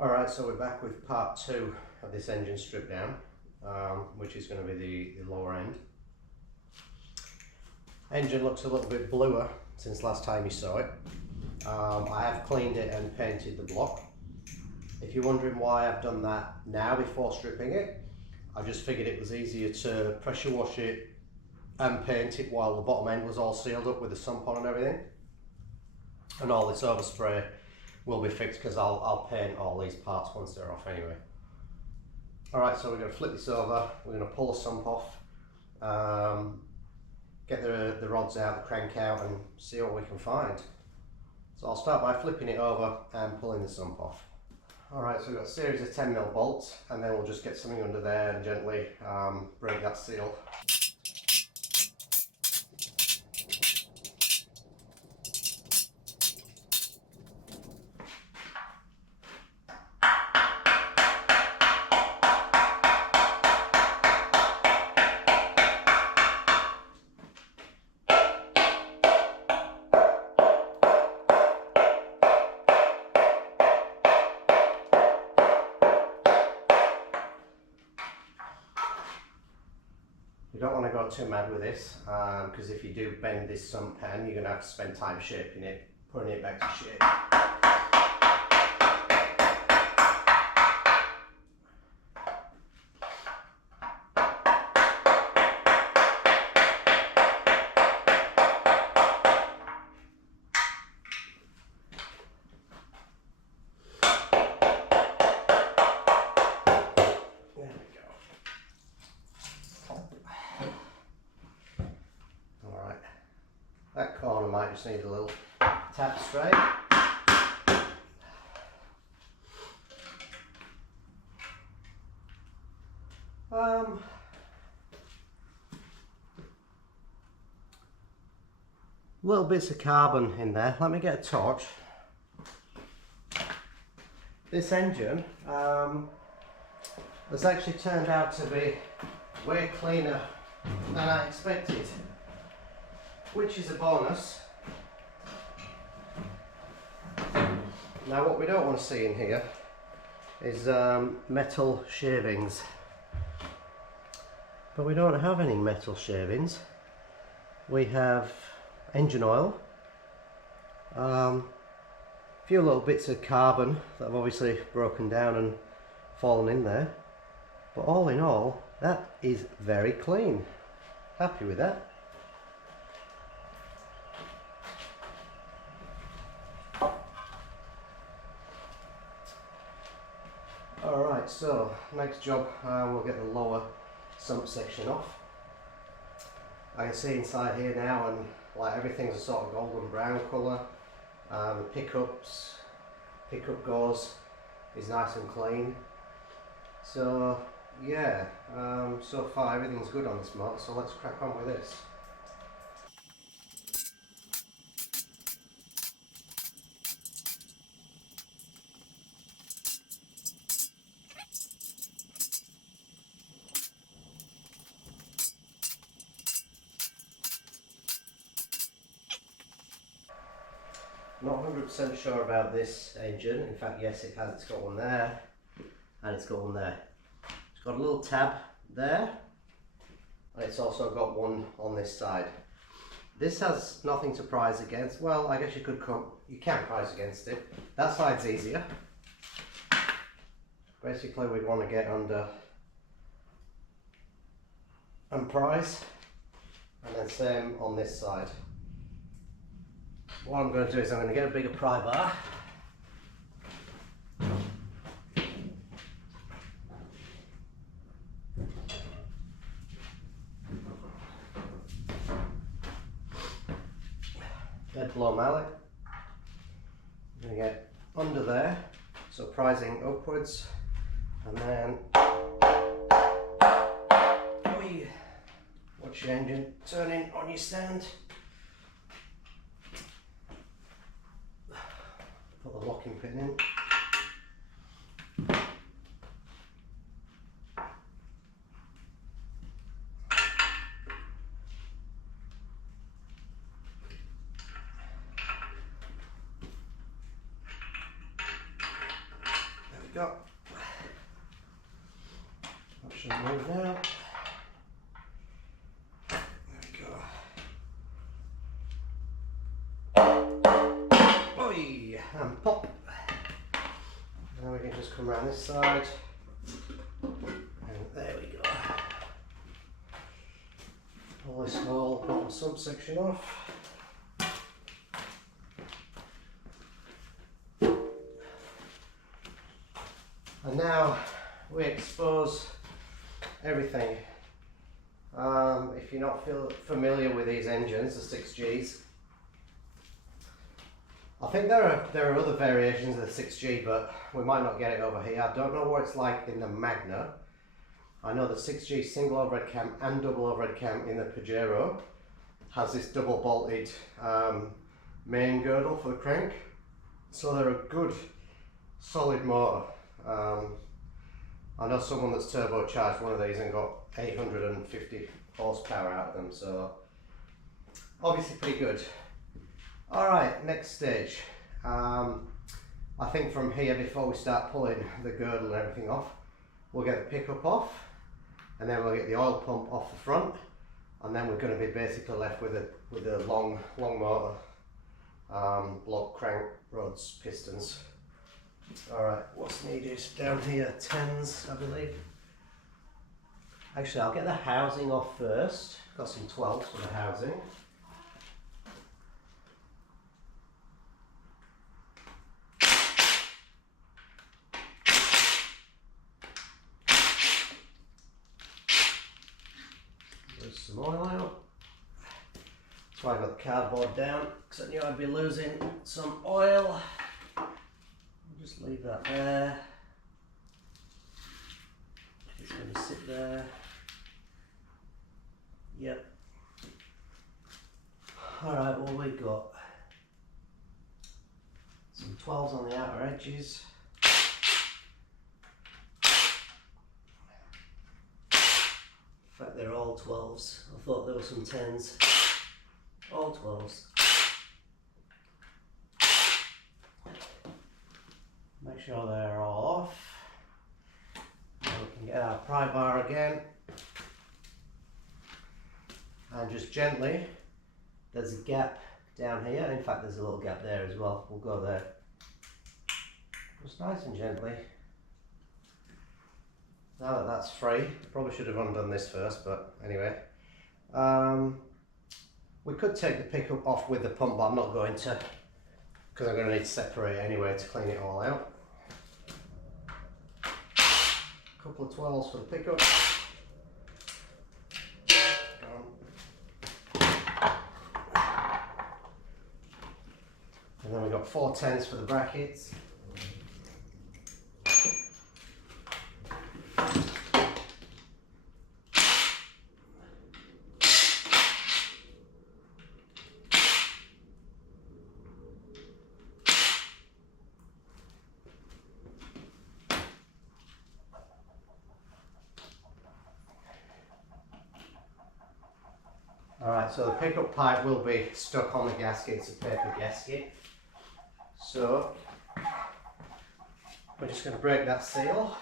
Alright, so we're back with part 2 of this engine strip down, which is going to be the lower end. Engine looks a little bit bluer since last time you saw it. I have cleaned it and painted the block. If you're wondering why I've done that now before stripping it, I just figured it was easier to pressure wash it and paint it while the bottom end was all sealed up with the sump on and everything. And all this overspray will be fixed because I'll paint all these parts once they're off anyway. Alright, so we're going to flip this over, we're going to pull the sump off, get the rods out, the crank out, and see what we can find. So I'll start by flipping it over and pulling the sump off. Alright, so we've got a series of 10mm bolts, and then we'll just get something under there and gently break that seal. You don't want to go too mad with this, because if you do bend this sump pan, you're going to have to spend time shaping it, putting it back to shape. That corner might just need a little tap straight. Little bits of carbon in there. Let me get a torch. This engine has actually turned out to be way cleaner than I expected, which is a bonus. Now what we don't want to see in here is metal shavings, but we don't have any metal shavings. We have engine oil, a few little bits of carbon that have obviously broken down and fallen in there, but all in all that is very clean. Happy with that. Alright, so next job, we'll get the lower sump section off. I can see inside here now, and like everything's a sort of golden brown colour. The pickup gauze is nice and clean. So yeah, so far everything's good on this motor, so let's crack on with this. Not 100% sure about this engine. In fact, yes, it has. It's got one there, and it's got one there. It's got a little tab there, and it's also got one on this side. This has nothing to price against. Well, I guess you can price against it. That side's easier. Basically, we'd want to get under and price, and then same on this side. What I'm going to do is I'm going to get a bigger pry bar. Dead blow mallet. I'm going to get under there, so prising upwards, and then watch your engine turning on your stand. Put the locking pin in. we go. That should move now. And pop. Now we can just come around this side, and there we go. Pull this whole bottom subsection off. And now we expose everything. If you're not familiar with these engines, the 6Gs, I think there are other variations of the 6G, but we might not get it over here. I don't know what it's like in the Magna. I know the 6G single overhead cam and double overhead cam in the Pajero has this double bolted main girdle for the crank. So they're a good solid motor. I know someone that's turbocharged one of these and got 850 horsepower out of them, so obviously pretty good. Alright, next stage. I think from here, before we start pulling the girdle and everything off, we'll get the pickup off, and then we'll get the oil pump off the front, and then we're going to be basically left with a long motor, block, crank, rods, pistons. Alright, what's needed down here? 10s, I believe. Actually, I'll get the housing off first. Got some 12s for the housing. Some oil out. That's why I got the cardboard down, because I knew I'd be losing some oil. I'll just leave that there. It's going to sit there. Yep. Alright, well, we've got some 12s on the outer edges. In fact, they're all 12s. I thought there were some 10s. All 12s. Make sure they're all off. And we can get our pry bar again. And just gently, there's a gap down here. In fact, there's a little gap there as well. We'll go there. Just nice and gently. Now that that's free, probably should have undone this first, but anyway. We could take the pickup off with the pump, but I'm not going to, because I'm going to need to separate it anyway to clean it all out. A couple of 12s for the pickup. And then we've got 4 10s for the brackets. Alright, so the pickup pipe will be stuck on the gasket. It's a paper gasket. So we're just going to break that seal.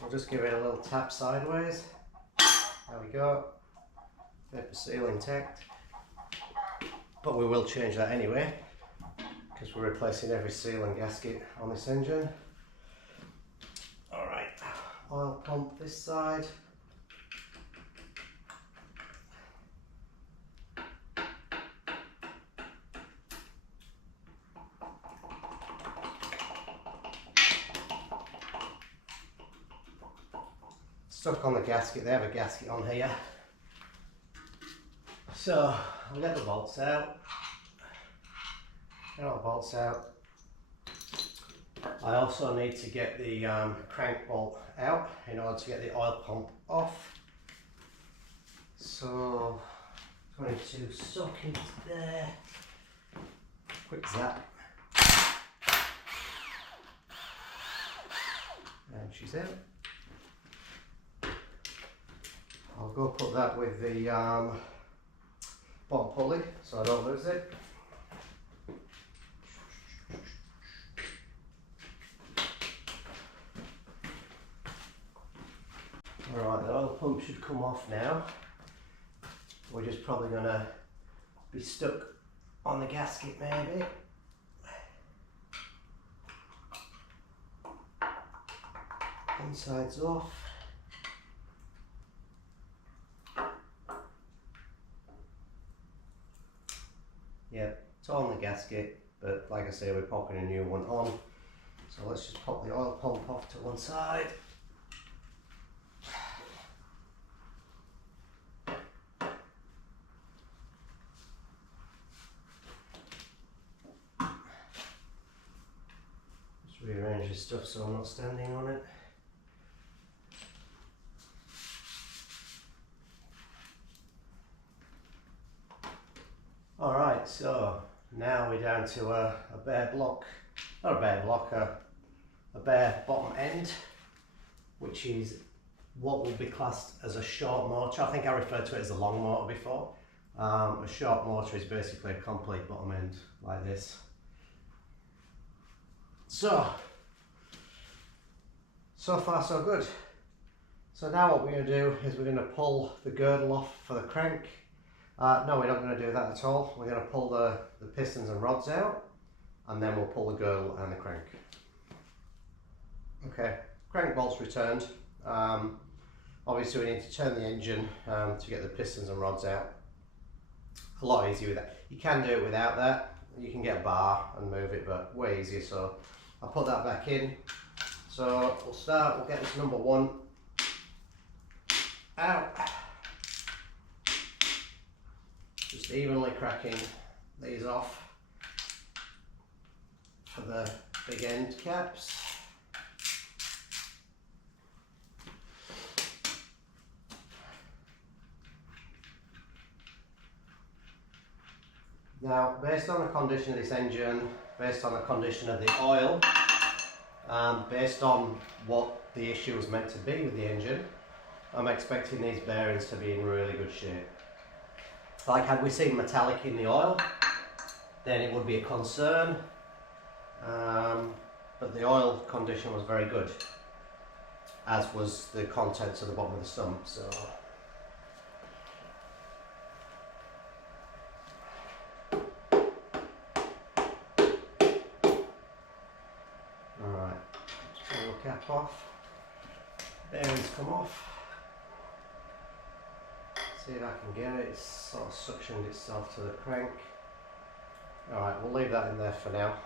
We'll just give it a little tap sideways. There we go. Paper seal intact. But we will change that anyway, because we're replacing every seal and gasket on this engine. Alright, oil pump this side. Stuck on the gasket, they have a gasket on here. So I'll get the bolts out. Get all the bolts out. I also need to get the crank bolt out in order to get the oil pump off. So 22 sockets there. Quick zap. And she's out. I'll go put that with the bottom pulley so I don't lose it. Alright, the oil pump should come off now. We're just probably going to be stuck on the gasket maybe. Inside's off. Yeah, it's on the gasket, but like I say, we're popping a new one on. So let's just pop the oil pump off to one side. Just rearrange this stuff so I'm not standing on it. Alright, so now we're down to a bare block, not a bare block, a bare bottom end, which is what will be classed as a short motor. I think I referred to it as a long motor before. A short motor is basically a complete bottom end like this. So far so good. So now what we're going to do is we're going to pull the girdle off for the crank. No, we're not going to do that at all. We're going to pull the pistons and rods out, and then we'll pull the girdle and the crank. Okay, crank bolts returned. Obviously we need to turn the engine to get the pistons and rods out. A lot easier with that. You can do it without that. You can get a bar and move it, but way easier. So I'll put that back in. So we'll get this number one out. Just evenly cracking these off for the big end caps. Now, based on the condition of this engine, based on the condition of the oil, based on what the issue was meant to be with the engine, I'm expecting these bearings to be in really good shape. Like, had we seen metallic in the oil, then it would be a concern, but the oil condition was very good, as was the contents of the bottom of the stump. So alright, let's pull the cap off, bearings come off. See if I can get it. It's sort of suctioned itself to the crank. Alright, we'll leave that in there for now.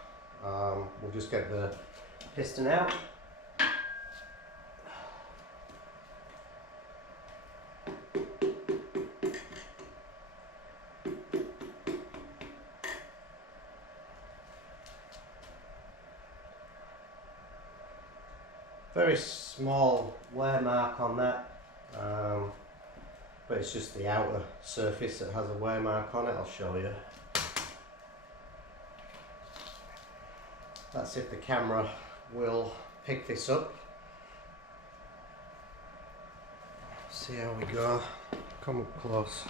We'll just get the piston out. Very small wear mark on that. But it's just the outer surface that has a wear mark on it. I'll show you. That's if the camera will pick this up. See how we go. Come up close.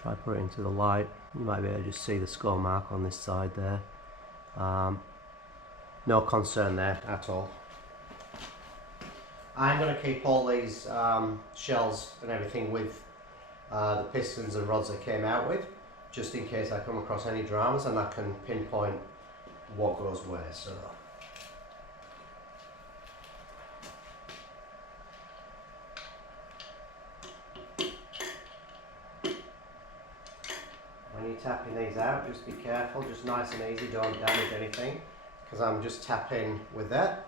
Try put it into the light. You might be able to just see the score mark on this side there. No concern there at all. I'm going to keep all these shells and everything with the pistons and rods I came out with, just in case I come across any dramas and I can pinpoint what goes where. So when you're tapping these out, just be careful, just nice and easy, don't damage anything, because I'm just tapping with that,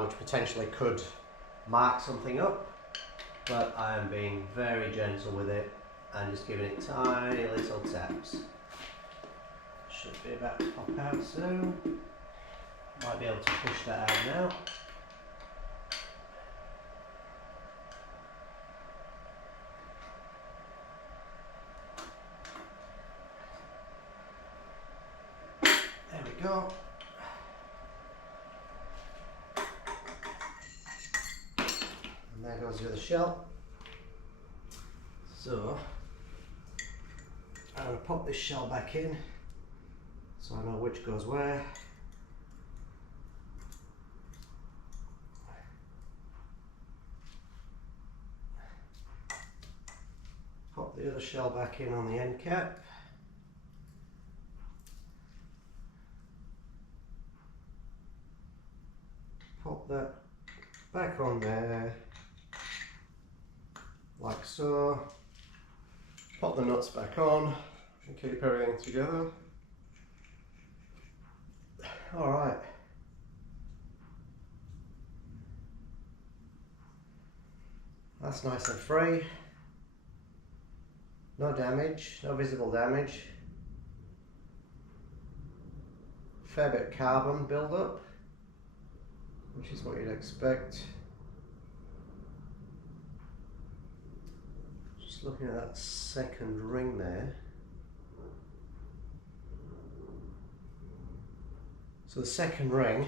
which potentially could mark something up, but I am being very gentle with it and just giving it tiny little taps. Should be about to pop out soon. Might be able to push that out now. There we go. And there goes the other shell. So I'm going to pop this shell back in so I know which goes where. the other shell back in on the end cap. Pop that back on there, like so. Pop the nuts back on and keep everything together. Alright. That's nice and free. No damage, no visible damage. Fair bit of carbon build-up, which is what you'd expect. Just looking at that second ring there. So the second ring,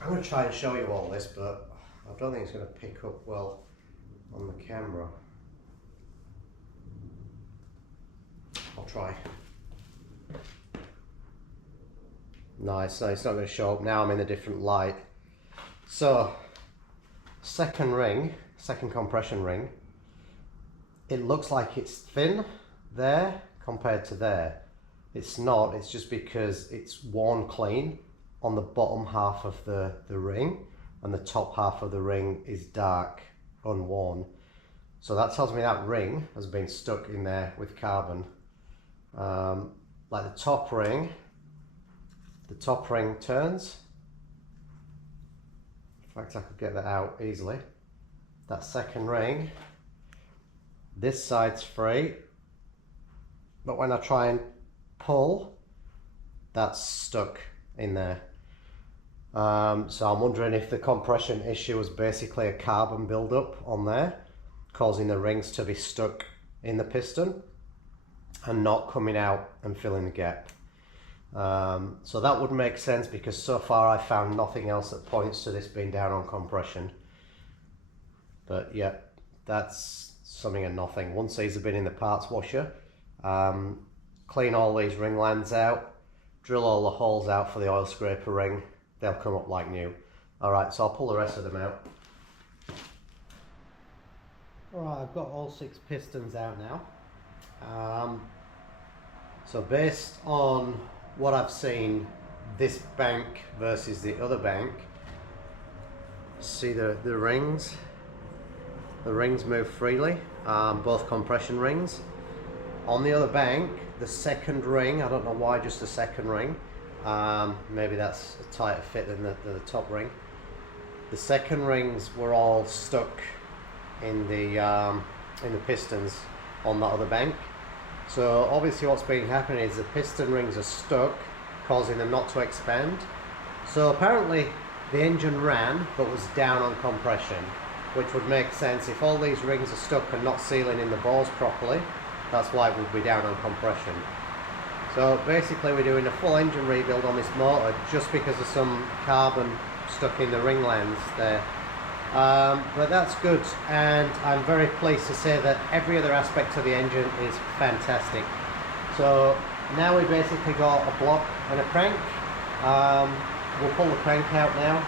I'm going to try and show you all this, but I don't think it's going to pick up well on the camera. I'll try. Nice, no, it's not going to show up now. I'm in a different light. So, second ring, second compression ring, it looks like it's thin there compared to there. It's not, it's just because it's worn clean on the bottom half of the ring, and the top half of the ring is dark, unworn. So that tells me that ring has been stuck in there with carbon. Like the top ring turns. In fact, I could get that out easily. That second ring, this side's free, but when I try and pull, that's stuck in there. So I'm wondering if the compression issue was basically a carbon buildup on there, causing the rings to be stuck in the piston and not coming out and filling the gap. So that would make sense, because so far I found nothing else that points to this being down on compression. But yeah, that's something and nothing. Once these have been in the parts washer, clean all these ring lands out, drill all the holes out for the oil scraper ring, they'll come up like new. Alright, so I'll pull the rest of them out. Alright, I've got all 6 pistons out now. So based on what I've seen, this bank versus the other bank, see the rings? The rings move freely, both compression rings. On the other bank, the second ring, I don't know why just the second ring, maybe that's a tighter fit than the top ring. The second rings were all stuck in the pistons on that other bank. So obviously what's been happening is the piston rings are stuck, causing them not to expand. So apparently the engine ran but was down on compression, which would make sense. If all these rings are stuck and not sealing in the balls properly, that's why it would be down on compression. So basically we're doing a full engine rebuild on this motor just because of some carbon stuck in the ring lands there. But that's good, and I'm very pleased to say that every other aspect of the engine is fantastic. So now we basically got a block and a crank. We'll pull the crank out now.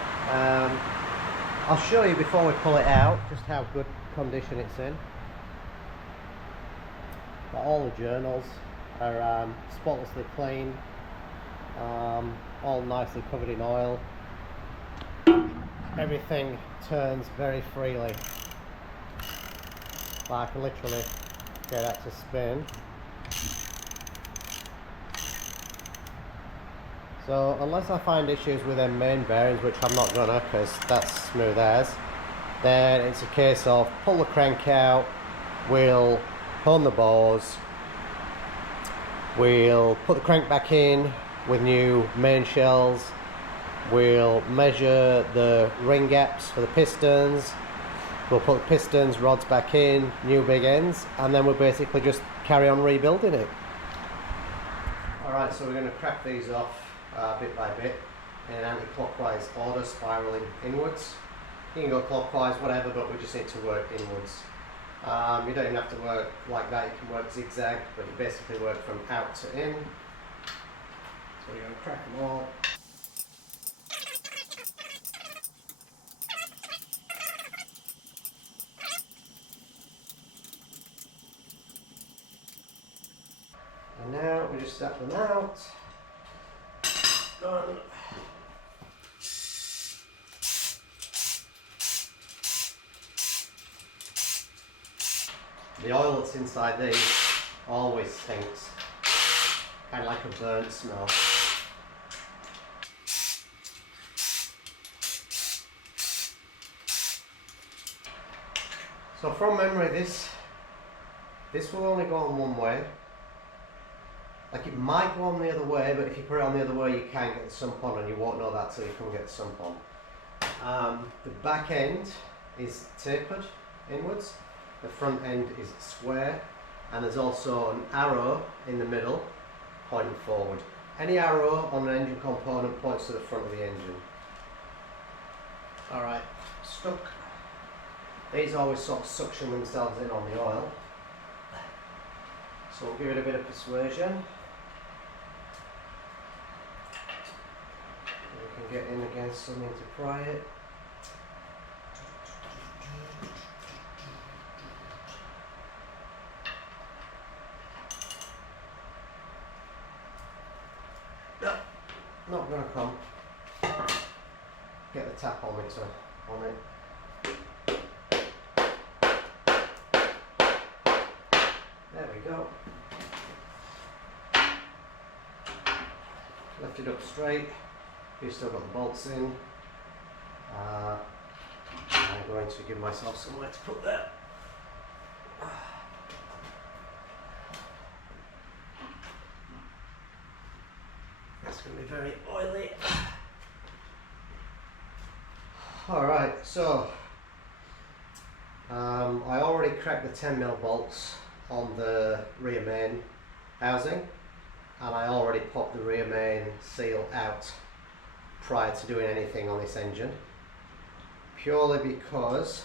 I'll show you before we pull it out just how good condition it's in. But all the journals are spotlessly clean, all nicely covered in oil. Everything turns very freely. I can literally get that to spin. So unless I find issues with them main bearings, which I'm not gonna, because that's smooth as, then it's a case of pull the crank out, we'll hone the bores, we'll put the crank back in with new main shells, we'll measure the ring gaps for the pistons, we'll put the pistons, rods back in, new big ends, and then we'll basically just carry on rebuilding it. Alright, so we're going to crack these off bit by bit in an anti-clockwise order, spiralling inwards. You can go clockwise, whatever, but we just need to work inwards. You don't even have to work like that, you can work zigzag, but you basically work from out to in. So we're going to crack them all. And now we just step them out. Done. The oil that's inside these always stinks, kind of like a burnt smell. So from memory, this will only go on one way. Like it might go on the other way, but if you put it on the other way, you can't get the sump on, and you won't know that till you come get the sump on. The back end is tapered inwards. The front end is square, and there's also an arrow in the middle pointing forward. Any arrow on an engine component points to the front of the engine. Alright, stuck. These always sort of suction themselves in on the oil. So we'll give it a bit of persuasion. We can get in against something to pry it. Not going to come. Get the tap on it. There we go. Lift it up straight. You've still got the bolts in. I'm going to give myself somewhere to put that. That's going to be very oily. Alright, so I already cracked the 10mm bolts on the rear main housing, and I already popped the rear main seal out prior to doing anything on this engine, purely because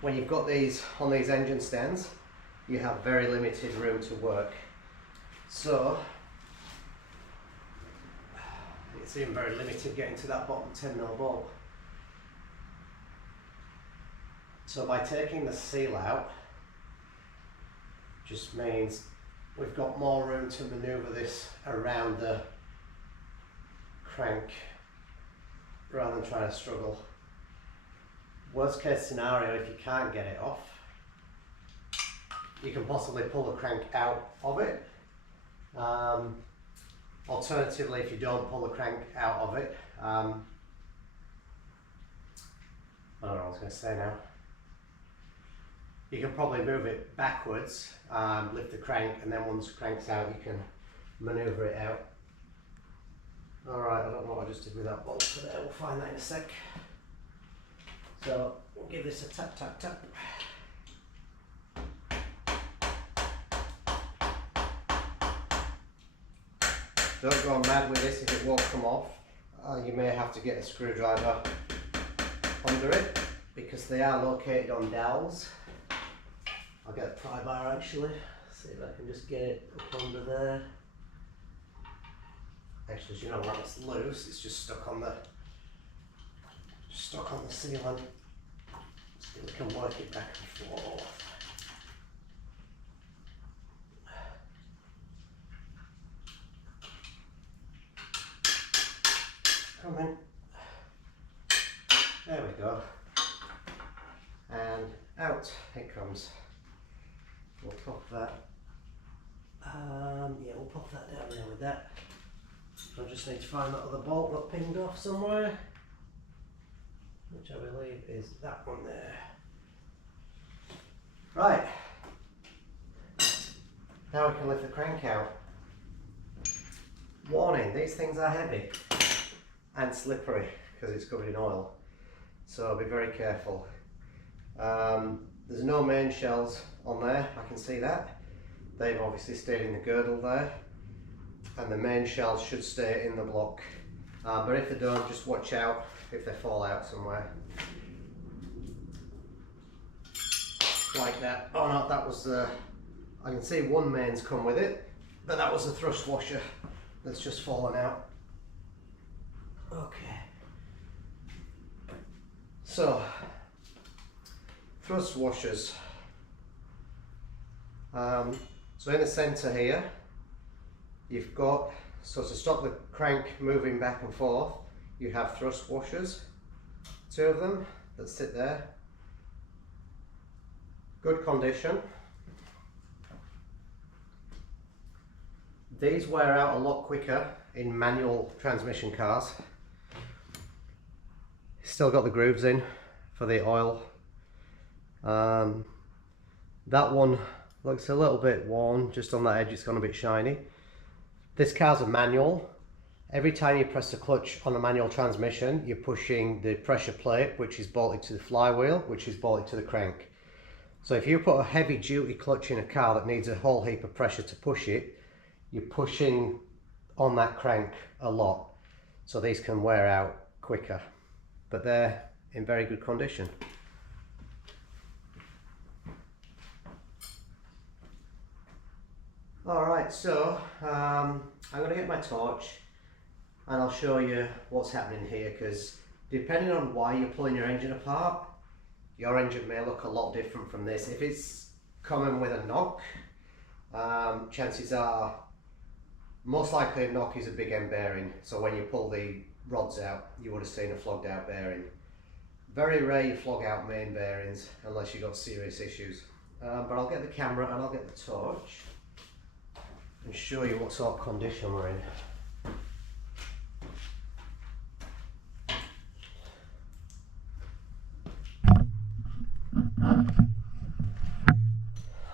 when you've got these on these engine stands, you have very limited room to work. So it's even very limited getting to that bottom 10mm bolt. So by taking the seal out, just means we've got more room to maneuver this around the crank rather than trying to struggle. Worst case scenario, if you can't get it off, you can possibly pull the crank out of it. Alternatively, if you don't pull the crank out of it, I don't know what I was going to say now. You can probably move it backwards, lift the crank, and then once the crank's out, you can manoeuvre it out. Alright, I don't know what I just did with that bolt today, we'll find that in a sec. So, we'll give this a tap, tap, tap. Don't go mad with this if it won't come off. You may have to get a screwdriver under it, because they are located on dowels. I'll get a pry bar actually, see if I can just get it up under there. Actually, you know what, it's loose, it's just stuck on the sealant. So we can work it back and forth. Come in. There we go. And out it comes. We'll pop that. Yeah, we'll pop that down there with that. I just need to find that other bolt that pinged off somewhere, which I believe is that one there. Right. Now we can lift the crank out. Warning, these things are heavy and slippery because it's covered in oil. So be very careful. There's no main shells on there, I can see that. They've obviously stayed in the girdle there, and the main shells should stay in the block. But if they don't, just watch out if they fall out somewhere. Like that. Oh no, that was the... I can see one main's come with it, but that was the thrust washer that's just fallen out. Okay. So, thrust washers So in the center here, you've got, so to stop the crank moving back and forth, you have thrust washers, 2 of them that sit there. Good condition. These wear out a lot quicker in manual transmission cars. Still got the grooves in for the oil. That one looks a little bit worn, just on that edge it's gone a bit shiny. This car's a manual. Every time you press the clutch on a manual transmission, you're pushing the pressure plate, which is bolted to the flywheel, which is bolted to the crank. So if you put a heavy duty clutch in a car that needs a whole heap of pressure to push it, you're pushing on that crank a lot. So these can wear out quicker, but they're in very good condition. Alright, so I'm going to get my torch and I'll show you what's happening here, because depending on why you're pulling your engine apart, your engine may look a lot different from this. If it's coming with a knock, chances are most likely a knock is a big end bearing, so when you pull the rods out you would have seen a flogged out bearing. Very rare you flog out main bearings unless you've got serious issues. But I'll get the camera and I'll get the torch and show you what sort of condition we're in.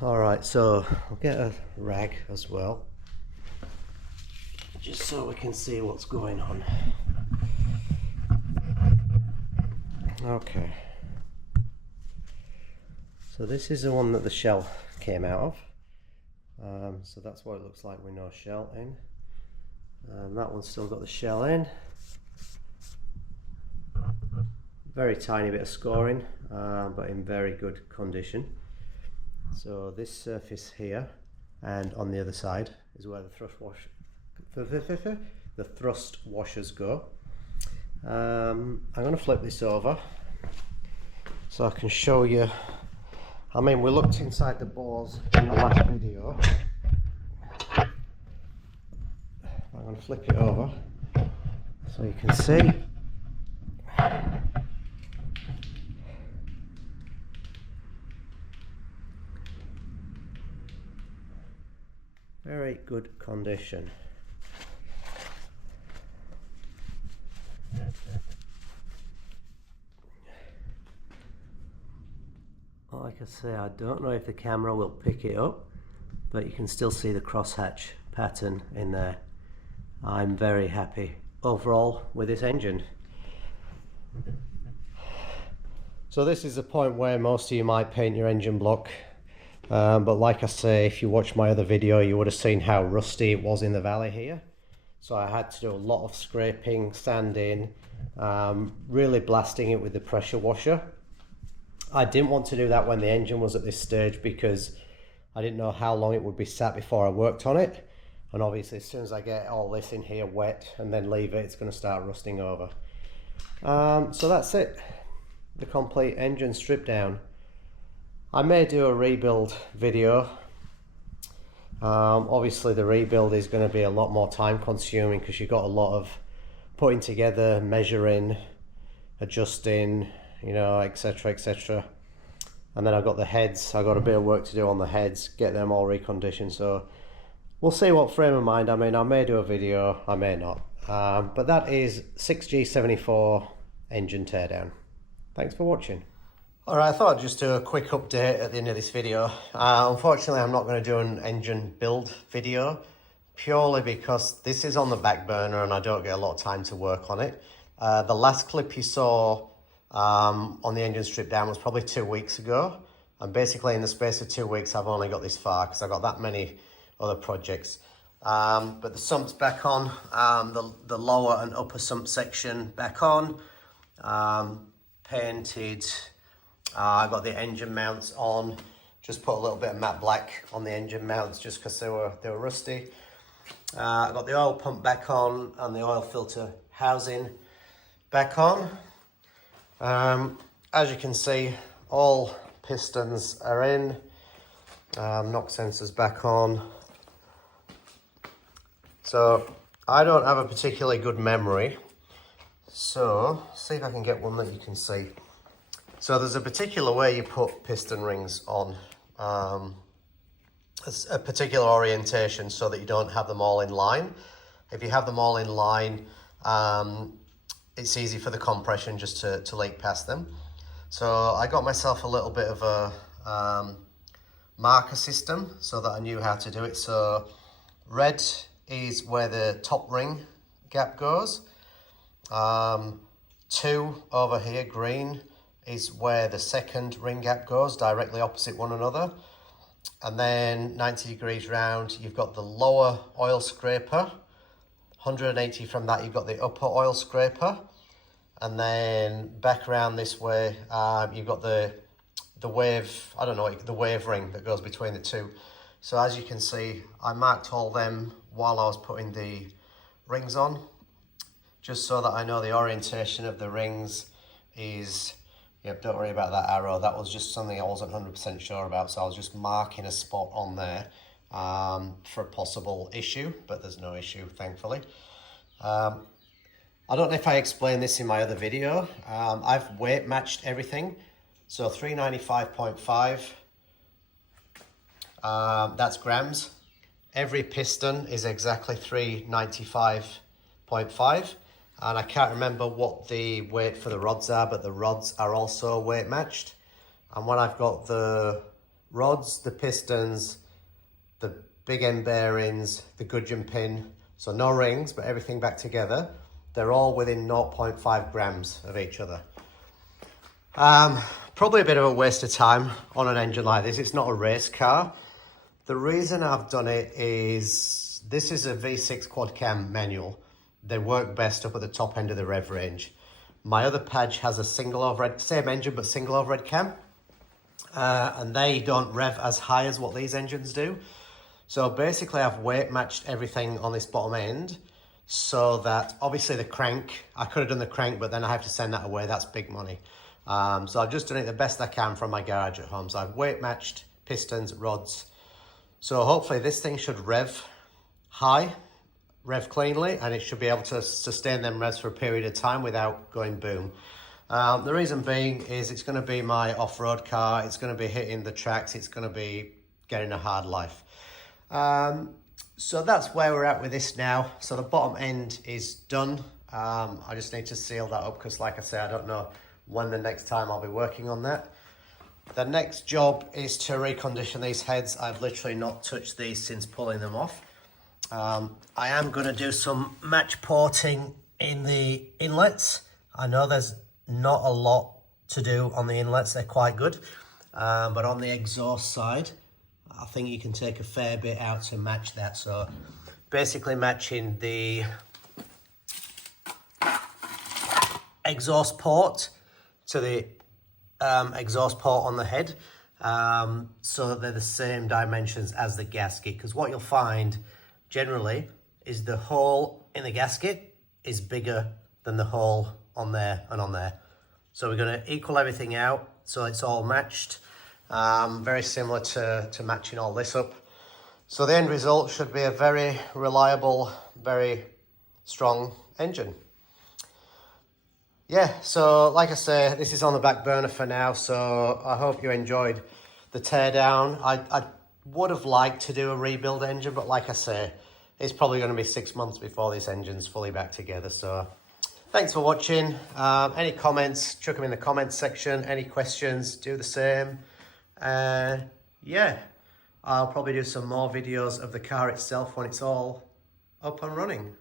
Alright, so I'll get a rag as well, just so we can see what's going on. Okay, so this is the one that the shell came out of. So that's what it looks like with no shell in. That one's still got the shell in. Very tiny bit of scoring, but in very good condition. So this surface here and on the other side is where the thrust washers go. I'm going to flip this over so I can show you. I mean, we looked inside the bores in the last video. I'm going to flip it over so you can see. Very good condition. Like I say, I don't know if the camera will pick it up, but you can still see the crosshatch pattern in there. I'm very happy overall with this engine. So this is the point where most of you might paint your engine block, but like I say, if you watched my other video you would have seen how rusty it was in the valley here. So I had to do a lot of scraping, sanding, really blasting it with the pressure washer. I didn't want to do that when the engine was at this stage because I didn't know how long it would be sat before I worked on it, and obviously as soon as I get all this in here wet and then leave it, it's going to start rusting over. So that's it, the complete engine strip down. I may do a rebuild video. Obviously the rebuild is going to be a lot more time consuming because you've got a lot of putting together, measuring, adjusting, you know, etc, etc. And then I've got the heads. I've got a bit of work to do on the heads, get them all reconditioned. So we'll see what frame of mind. I mean, I may do a video, I may not. But that is 6G74 engine teardown. Thanks for watching. Alright, I thought I'd just do a quick update at the end of this video. Unfortunately, I'm not going to do an engine build video, purely because this is on the back burner and I don't get a lot of time to work on it. The last clip you saw on the engine strip down was probably 2 weeks ago, and basically in the space of 2 weeks I've only got this far because I've got that many other projects. But the sump's back on, the lower and upper sump section back on, painted. I got the engine mounts on, just put a little bit of matte black on the engine mounts just because they were rusty. I got the oil pump back on and the oil filter housing back on. As you can see, all pistons are in. Knock sensors back on. So I don't have a particularly good memory, so see if I can get one that you can see. So there's a particular way you put piston rings on, a particular orientation so that you don't have them all in line. If you have them all in line, it's easy for the compression just to leak past them. So I got myself a little bit of a marker system so that I knew how to do it. So red is where the top ring gap goes. 2 over here, green, is where the second ring gap goes, directly opposite one another. And then 90 degrees round, you've got the lower oil scraper. 180 from that, you've got the upper oil scraper. And then back around this way, you've got the wave, I don't know, the wave ring that goes between the two. So as you can see, I marked all them while I was putting the rings on, just so that I know the orientation of the rings is, yep, don't worry about that arrow. That was just something I wasn't 100% sure about, so I was just marking a spot on there for a possible issue, but there's no issue, thankfully. I don't know if I explained this in my other video. I've weight matched everything. So 395.5, that's grams. Every piston is exactly 395.5. And I can't remember what the weight for the rods are, but the rods are also weight matched. And when I've got the rods, the pistons, the big end bearings, the gudgeon pin, so no rings, but everything back together, they're all within 0.5 grams of each other. Probably a bit of a waste of time on an engine like this. It's not a race car. The reason I've done it is this is a V6 quad cam manual. They work best up at the top end of the rev range. My other Padge has a single overhead, same engine but single overhead cam, and they don't rev as high as what these engines do. So basically I've weight matched everything on this bottom end so that obviously the crank, I could have done the crank, but then I have to send that away. That's big money. So I've just done it the best I can from my garage at home. So I've weight matched pistons, rods. So hopefully this thing should rev high, rev cleanly, and it should be able to sustain them revs for a period of time without going boom. The reason being is it's going to be my off-road car. It's going to be hitting the tracks. It's going to be getting a hard life. So that's where we're at with this now. So the bottom end is done. I just need to seal that up because, like I say, I don't know when the next time I'll be working on that. The next job is to recondition these heads. I've literally not touched these since pulling them off. I am going to do some match porting in the inlets. I know there's not a lot to do on the inlets. They're quite good. But on the exhaust side, I think you can take a fair bit out to match that. So basically matching the exhaust port to the exhaust port on the head, so that they're the same dimensions as the gasket. Because what you'll find generally is the hole in the gasket is bigger than the hole on there and on there. So we're going to equal everything out so it's all matched. Very similar to matching all this up. So the end result should be a very reliable, very strong engine. Yeah, so like I say, this is on the back burner for now, so I hope you enjoyed the teardown. I would have liked to do a rebuild engine, but like I say, it's probably going to be 6 months before this engine's fully back together. So thanks for watching. Any comments, chuck them in the comments section. Any questions, do the same. Yeah, I'll probably do some more videos of the car itself when it's all up and running.